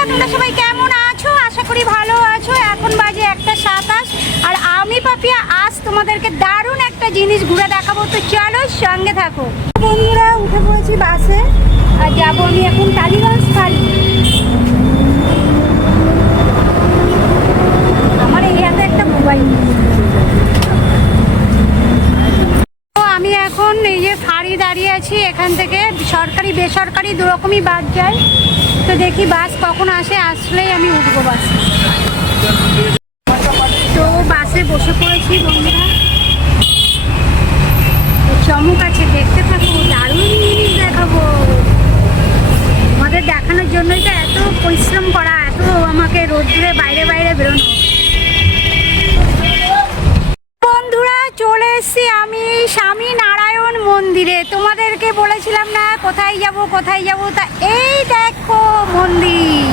বন্ধুরা, তোমরা সবাই কেমন আছো? আশা করি ভালো আছো। এখন বাজে 1:27 আর আমি পাপিয়া আজ তোমাদেরকে দারুণ একটা জিনিস ঘুরে দেখাবো। তো চলো সঙ্গে থাকো। বন্ধুরা, উঠে পড়েছি বাসে আর যাবো আমি এখন টালিগঞ্জ ফাঁড়ি। আমার এই হাতে একটা মোবাইল। আমি এখন এই যে ফাঁড়ি দাঁড়িয়ে আছি, এখান থেকে সরকারি বেসরকারি দুরকমই বাস যায়। তো দেখি বাস কখন আসে, আসলেই আমি উঠবো বাসে। তো বাসে বসে পড়েছি বন্ধুরা, চমক আছে, দেখতে থাকবো, দারুণ জিনিস দেখাবো। আমাদের দেখানোর জন্যই তো এত পরিশ্রম করা, এত আমাকে রোদ্দুরে বাইরে বাইরে বেরোনো। বন্ধুরা, চলে এসছি আমি স্বামী নারায়ণ মন্দিরে। তোমাদেরকে বলেছিলাম না কোথায় যাব কোথায় যাব, তা এই দেখো মন্দির।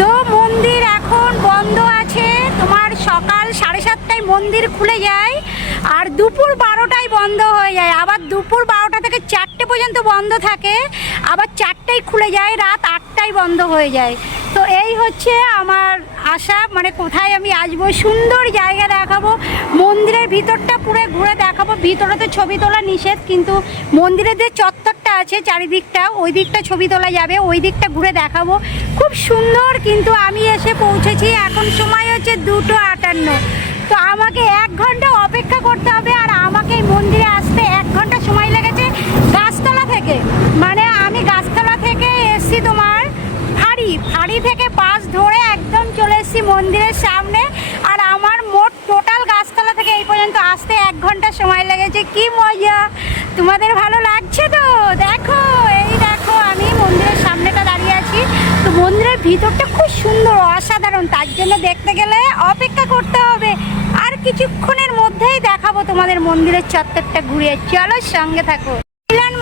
তো মন্দির এখন বন্ধ আছে, তোমার সকাল 7:30টায় মন্দির খুলে যায় আর দুপুর 12টায় বন্ধ হয়ে যায়। আবার দুপুর 12টা থেকে 4টে পর্যন্ত বন্ধ থাকে, আবার 4টায় খুলে যায়, রাত 8টায় বন্ধ হয়ে যায়। তো এই হচ্ছে আমার আশা, মানে কোথায় আমি আসবো, সুন্দর জায়গা দেখাবো, মন্দিরের ভিতরটা পুরো ঘুরে দেখাবো। ভিতরে তো ছবি তোলা নিষেধ, কিন্তু মন্দিরের যে চত্বরটা আছে চারিদিকটা, ওই দিকটা ছবি তোলা যাবে, ওই দিকটা ঘুরে দেখাবো, খুব সুন্দর। কিন্তু আমি এসে পৌঁছেছি, এখন সময় হচ্ছে 2:58। তো আমাকে 1 ঘন্টা অপেক্ষা করতে হবে, আর আমাকে এই মন্দিরে আসতে 1 ঘন্টা সময় লেগেছে গাছতলা থেকে। মানে আমি গাছতলা থেকে এসছি তোমার ফাঁড়ি থেকে বাস ধরে একদম চলে এসেছি মন্দিরের সামনে। আর আমার মোট টোটাল গাছতলা থেকে এই পর্যন্ত আসতে 1 ঘন্টা সময় লেগেছে। কি মজা! তোমাদের ভালো লাগছে তো? দেখো, এই দেখো আমি মন্দিরের সামনেটা দাঁড়িয়ে আছি। তো মন্দিরের ভিতরটা খুব সুন্দর, অসাধারণ। তার জন্য দেখতে গেলে অপেক্ষা করতে হবে। আর কিছুক্ষণের মধ্যেই দেখাবো তোমাদের মন্দিরের চত্বরটা ঘুরিয়ে। চলো সঙ্গে থাকো।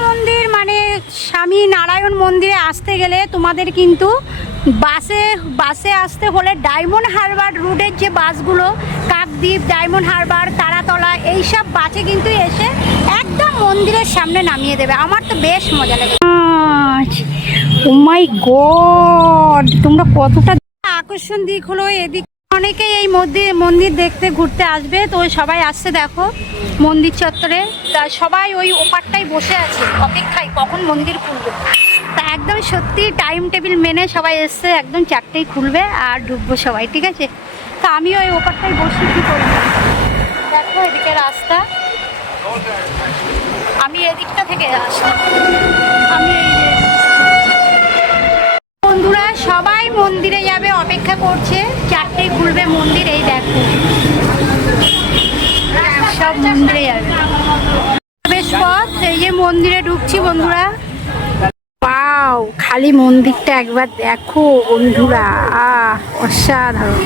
মন্দির মানে স্বামী নারায়ণ মন্দিরে আসতে গেলে তোমাদের কিন্তু বাসে আসতে হলে ডায়মন্ড হারবার রুটের যে বাসগুলো, কাকদ্বীপ, ডায়মন্ড হারবার, তারাতলা, এইসব বাসে কিন্তু এসে একদম মন্দিরের সামনে নামিয়ে দেবে। আমার তো বেশ মজা লাগে। ও মাই গড, তোমরা কতটা আকর্ষণ দিক হলো এদিক। অনেকেই এই মন্দির দেখতে ঘুরতে আসবে, তো সবাই আসছে দেখো মন্দির চত্বরে। তা সবাই ওই ওপারটাই বসে আছে অপেক্ষায় কখন মন্দির খুলবে। তা একদম সত্যি টাইম টেবিল মেনে সবাই এসছে, একদম 4টেই খুলবে আর ঢুকবো সবাই, ঠিক আছে? তা আমি ওই ওপারটাই বসে কি করবো, দেখো এদিকে রাস্তা, আমি এদিকটা থেকে আসলাম। আমি বন্ধুরা সবাই মন্দিরে যাবে, অপেক্ষা করছে, 4টেই খুলবে মন্দির। এই দেখো সব মন্দিরে যাবে, বেশ পথ। এই যে মন্দিরে ঢুকছি বন্ধুরা। পাও খালি মন্দিরটা একবার দেখো বন্ধুরা, অসাধারণ।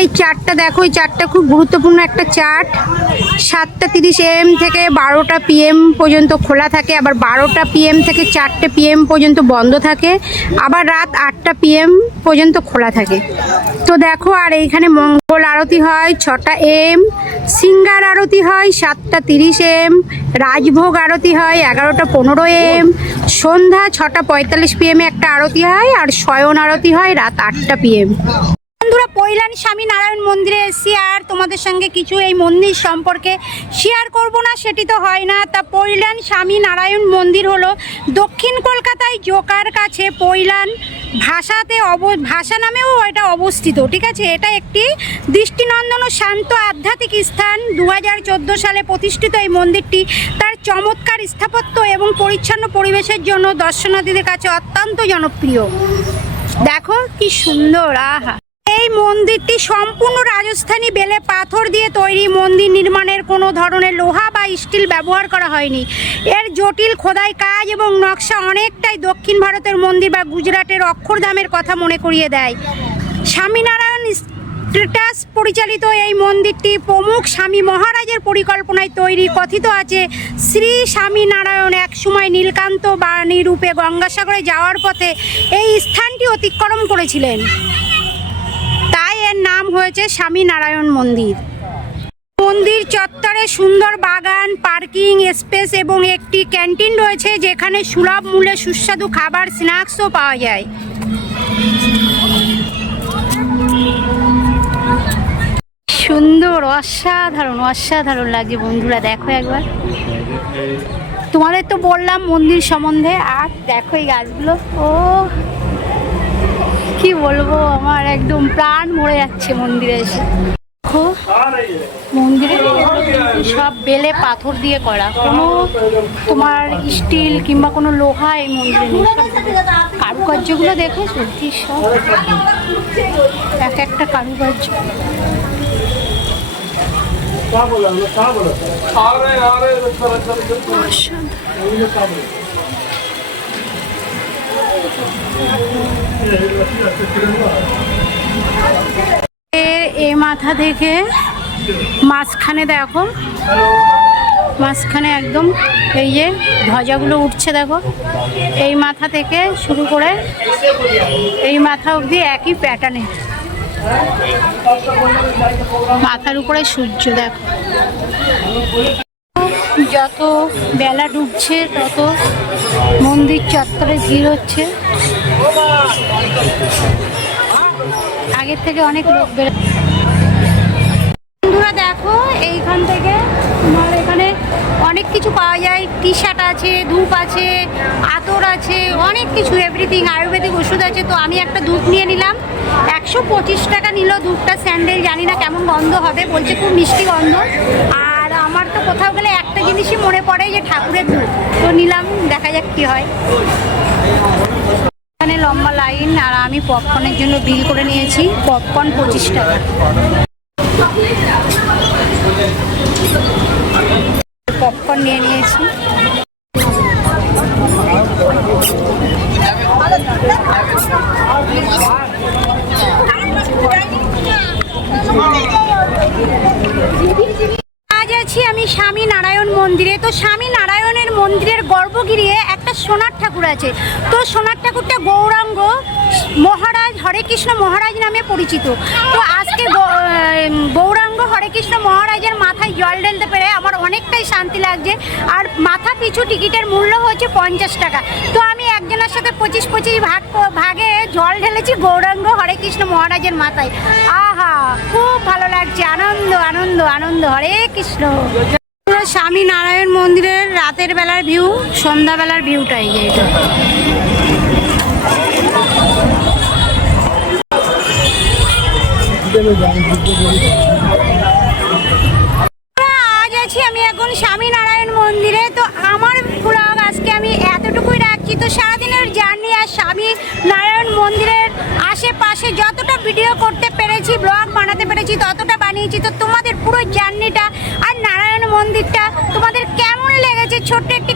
এই চার্টটা দেখো, এই চার্টটা খুব গুরুত্বপূর্ণ একটা চার্ট। 7:30 AM থেকে 12টা PM পর্যন্ত খোলা থাকে, আবার 12টা PM থেকে 4টে PM পর্যন্ত বন্ধ থাকে, আবার রাত 8টা PM পর্যন্ত খোলা থাকে। তো দেখো, আর এইখানে মঙ্গল আরতি হয় 6টা AM, সিঙ্গার আরতি হয় 7:30 AM, রাজভোগ আরতি হয় 11:15 AM, সন্ধ্যা 6:45 PM একটা আরতি হয়, আর শয়ন আরতি হয় রাত 8টা PM। বন্ধুরা, পৈলান স্বামী নারায়ণ মন্দিরে এসেছি, আর তোমাদের সঙ্গে কিছু এই মন্দির সম্পর্কে শেয়ার করব না, সেটি তো হয় না। তা পৈলান স্বামী নারায়ণ মন্দির হলো দক্ষিণ কলকাতায় জোকার কাছে পৈলান ভাষা নামেও এটা অবস্থিত, ঠিক আছে? এটা একটি দৃষ্টিনন্দন ও শান্ত আধ্যাত্মিক স্থান। 2014 সালে প্রতিষ্ঠিত এই মন্দিরটি তার চমৎকার স্থাপত্য এবং পরিচ্ছন্ন পরিবেশের জন্য দর্শনার্থীদের কাছে অত্যন্ত জনপ্রিয়। দেখো কি সুন্দর! আহা! এই মন্দিরটি সম্পূর্ণ রাজস্থানী বেলে পাথর দিয়ে তৈরি। মন্দির নির্মাণের কোনো ধরনের লোহা বা স্টিল ব্যবহার করা হয়নি। এর জটিল খোদাই কাজ এবং নকশা অনেকটাই দক্ষিণ ভারতের মন্দির বা গুজরাটের অক্ষরধামের কথা মনে করিয়ে দেয়। স্বামীনারায়ণ ট্রাস্ট পরিচালিত এই মন্দিরটি প্রমুখ স্বামী মহারাজের পরিকল্পনায় তৈরি। কথিত আছে শ্রী স্বামীনারায়ণ একসময় নীলকান্ত বাণী রূপে গঙ্গাসাগরে যাওয়ার পথে এই স্থানটি অতিক্রম করেছিলেন, তাই এর হয়েছে স্বামীনারায়ণ মন্দির। মন্দির চত্বরে সুন্দর বাগান, পার্কিং স্পেস এবং একটি ক্যান্টিন রয়েছে, যেখানে সুলভ মূল্যে সুস্বাদু খাবার, স্ন্যাক্সও পাওয়া যায়। সুন্দর, অসাধারণ অসাধারণ লাগছে বন্ধুরা, দেখো একবার। তোমাদের তো বললাম মন্দির সম্বন্ধে, আর দেখো এই গাছগুলো, ও কি বলবো, আমার একদম প্রাণ মরে যাচ্ছে মন্দিরে এসে। দেখো মন্দিরের সব বেলে পাথর দিয়ে করা, কোনো তোমার স্টিল কিংবা কোনো লোহা এই মন্দিরে নেই। কারুকার্যগুলো দেখো সত্যি, সব এক একটা কারুকার্য। এই মাথা থেকে মাঝখানে দেখো, মাঝখানে একদম এই যে ধ্বজাগুলো উঠছে দেখো, এই মাথা থেকে শুরু করে এই মাথা অবধি একই প্যাটার্নে, মাথার উপরে সূর্য দেখো। যত বেলা ডুবছে তত মন্দির চত্বরে ভিড় হচ্ছে, আগের থেকে অনেক লোক বেড়ে। বন্ধুরা দেখো, এইখান থেকে তোমার এখানে অনেক কিছু পাওয়া যায়, টি শার্ট আছে, ধূপ আছে, আতর আছে, অনেক কিছু এভরিথিং, আয়ুর্বেদিক ওষুধ আছে। তো আমি একটা ধূপ নিয়ে নিলাম, 125 টাকা নিল ধূপটা। স্যান্ডেল জানি না কেমন গন্ধ হবে, বলছে খুব মিষ্টি গন্ধ। আর আমার তো কোথাও গেলে একটা জিনিসই মনে পড়ে, যে ঠাকুরের ধূপ, তো নিলাম, দেখা যাক কি হয়। এখানে লম্বা লাইন, আর আমি পপকর্নের জন্য বিল করে নিয়েছি, পপকর্ন 25 টাকা। পপকর্ন নিয়ে নিয়েছি। আজ আছি আমি স্বামীনারায়ণ মন্দিরে। তো স্বামীনারায়ণের মন্দিরের গর্ভগৃহে একটা সোনার ঠাকুর আছে। তো সোনার ঠাকুরটা গৌরাঙ্গ মহারাজ, হরে কৃষ্ণ মহারাজ নামে পরিচিত। তো আজকে গৌরাঙ্গ হরে কৃষ্ণ মহারাজের মাথায় জল ঢেলতে পেরে আমার অনেকটাই শান্তি লাগছে। আর মাথা পিছু টিকিটের মূল্য হচ্ছে 50 টাকা। তো আমি একজনের সাথে 25-25 ভাগে জল ঢেলেছি গৌরাঙ্গ হরে কৃষ্ণ মহারাজের মাথায়। আহা, খুব ভালো লাগছে, আনন্দ আনন্দ আনন্দ, হরে কৃষ্ণ। স্বামীনারায়ণ মন্দিরের রাতের বেলার ভিউ, সন্ধ্যাবেলার ভিউটাই এটা। আজ আছি আমি এখন স্বামীনারায়ণ মন্দিরে। তো আমার ব্লগ আজকে আমি এতটুকুই রাখছি। তো সারাদিনের জার্নি আর স্বামীনারায়ণ মন্দিরের আশেপাশে যতটা ভিডিও করতে পেরেছি, ব্লগ বানাতে পেরেছি, ততটা বানিয়েছি। তো তোমাদের পুরো জার্নিটা আর নারায়ণ মন্দিরটা তোমাদের কেমন লেগেছে, ছোট্ট একটি